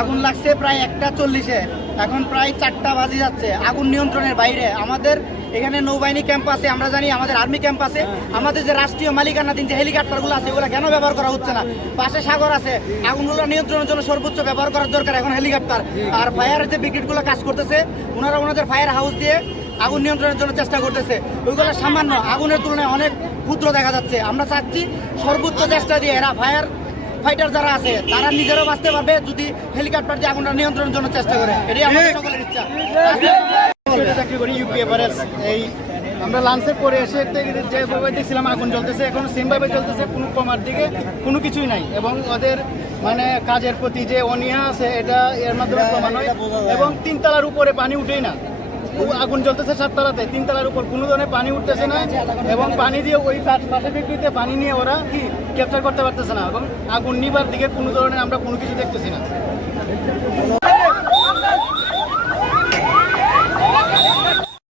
আগুন লাগছে প্রায় 1:40-এ, এখন প্রায় 4টা বাজে যাচ্ছে। আগুন নিয়ন্ত্রণের বাইরে। আমাদের এখানে নৌবাহিনী ক্যাম্প আছে, আমরা জানি আমাদের আর্মি ক্যাম্প আছে, আমাদের যে রাষ্ট্রীয় মালিকানাধীন যে হেলিকপ্টারগুলো আছে ওগুলো কেন ব্যবহার করা হচ্ছে না? পাশে সাগর আছে, আগুনগুলো নিয়ন্ত্রণের জন্য সর্বোচ্চ ব্যবহার করার দরকার এখন হেলিকপ্টার। আর ফায়ারের যে ব্রিগেডগুলো কাজ করতেছে ওনারা ওনাদের ফায়ার হাউস দিয়ে আগুন নিয়ন্ত্রণের জন্য চেষ্টা করতেছে। ওইগুলো সামান্য, আগুনের তুলনায় অনেক ক্ষুদ্র দেখা যাচ্ছে। আমরা চাচ্ছি সর্বোচ্চ চেষ্টা দিয়ে এরা ফাইটার যারা আছে তারা নিজেরাও বাঁচতে পারবে যদি হেলিকপ্টার দিয়ে আগুনটা নিয়ন্ত্রণের জন্য চেষ্টা করে। এটাই আমাদের সকলের ইচ্ছা। চাকরি করি ইউপি এভারেস্ট। এই আমরা লাঞ্চের পরে এসে যেভাবে দেখছিলাম আগুন জ্বলতেছে, এখন সেমভাবে জ্বলতেছে, কোনো কমার দিকে কোনো কিছুই নাই। এবং ওদের মানে কাজের প্রতি যে অনীহা আছে এটা এর মাধ্যমে প্রমাণ হয়। এবং 3 তলার উপরে পানি উঠেই না, আগুন জ্বলতেছে 7 তলাতে, 3 তলার উপর কোনো ধরনের পানি উঠতেছে না। এবং পানি দিয়ে ওই পাশে ফ্যাক্টরিতে পানি নিয়ে ওরা কি ক্যাপচার করতে পারতেছে না। এবং আগুন নিবার দিকে কোনো ধরনের আমরা কোনো কিছু দেখতেছি না।